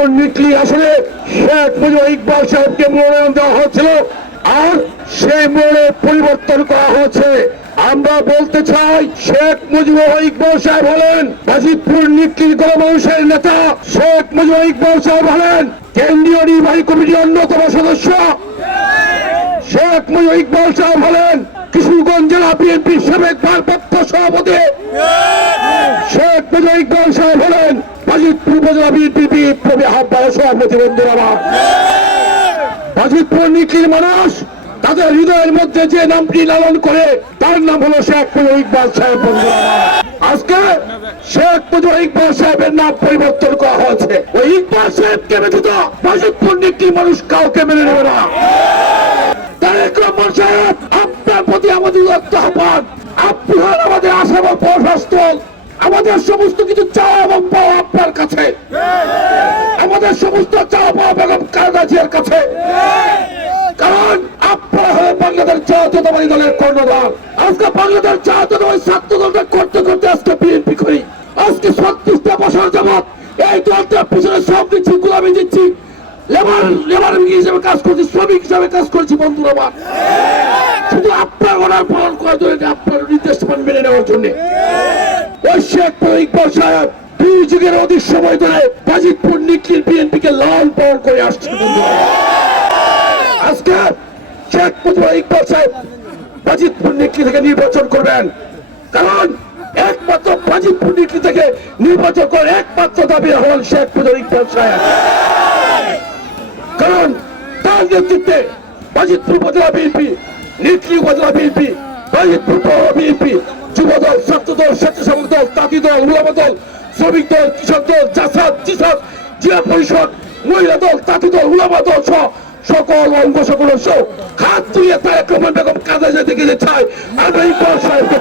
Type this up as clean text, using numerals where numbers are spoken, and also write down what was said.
বাজিতপুর নিকলি আসলে শেখ মুজিবুর ইকবাল সাহেবকে মনোনয়ন দেওয়া হয়েছিল, আর সেই মনে পরিবর্তন করা হয়েছে। আমরা বলতে চাই, শেখ মুজিবুর ইকবাল সাহেব হলেন বাজিতপুর নিকলির গণমানুষের নেতা। শেখ মুজিবুর ইকবাল সাহেব হলেন কেন্দ্রীয় নির্বাহী কমিটির অন্যতম সদস্য। শেখ মুজিবুর ইকবাল সাহেব হলেন কিশোরগঞ্জ জেলা বিএনপির সাবেক ভারপ্রাপ্ত সভাপতি। শেখ মুজিবুর ইকবাল সাহেব হলেন বাজিতপুর উপজেলা বিএনপির বিপ্লবী আহ্বায়ক সভাপতি। বন্ধুরা আমার, বাজিতপুর নিকলির মানুষ তাদের হৃদয়ের মধ্যে যে নামটি লালন করে তার নাম হলো শেখ মুজিবুর ইকবাল সাহেব। বন্ধুরা আজকে শেখ মুজিবুর ইকবাল সাহেবের নাম পরিবর্তন করা হয়েছে। ওই ইকবাল সাহেবকে ব্যতীত বাজিতপুর নিকলির মানুষ কাউকে মেনে নেবে না। তারেক রহমান সাহেব, আপনার প্রতি আমাদের আহ্বান, আপনি হন আমাদের আশা এবং প্রশাসন। আমাদের সমস্ত কিছু চাওয়া এবং পাওয়া আপনার কাছে, আমাদের সমস্ত চাওয়া পাওয়া বেগম খালেদা জিয়ার কাছে। কারণ আপনারা হলেন বাংলাদেশ জাতীয়তাবাদী দলের কর্ণধার। আজকে বাংলাদেশ জাতীয়তাবাদী ছাত্র দলটা করতে করতে আজকে বিএনপি করি। আজকে 36টা বছর যাবৎ এই দলটার পিছনে সব দিচ্ছি, গোলামি দিচ্ছি, লেবার হিসেবে কাজ করছি, শ্রমিক হিসেবে কাজ করছি। বন্ধুরা আমার, শুধু আপনার অর্ডার পালন করার জন্য, আপনার নির্দেশ মেনে নেওয়ার জন্য ওই শেখ মুজিবুর ইকবাল সাহেব 2 যুগের অধিক সময় ধরে বাজিতপুর নিকলির বিএনপিকে লাল পালন করে আসছে। আজকে শেখ মুজিবুর ইকবাল সাহেব বাজিতপুর নিকলি থেকে নির্বাচন করবেন, কারণ একমাত্র বাজিতপুর নিকলি থেকে নির্বাচন করার একমাত্র দাবি হল শেখ মুজিবুর ইকবাল সাহেব। কারণ তার নেতৃত্বে বাজিতপুর উপজেলা বিএনপি, নিকলি উপজেলা বিএনপি, বাজিতপুর পৌর বিএনপি, যুবদল, ছাত্রদল, স্বেচ্ছাসেবক দল, তাঁতি দল, উলামা দল, শ্রমিক দল, কৃষক দল, জাসাদ, জিসাদ, জিয়া পরিষদ, মহিলা দল, তাঁতি দল, উলামা দল সহ সকল অঙ্গ সকল হাত দিয়ে তারেক রহমান বেগম খালেদা জিয়া দেখে চাই আমরা ইকবাল সাহেবকে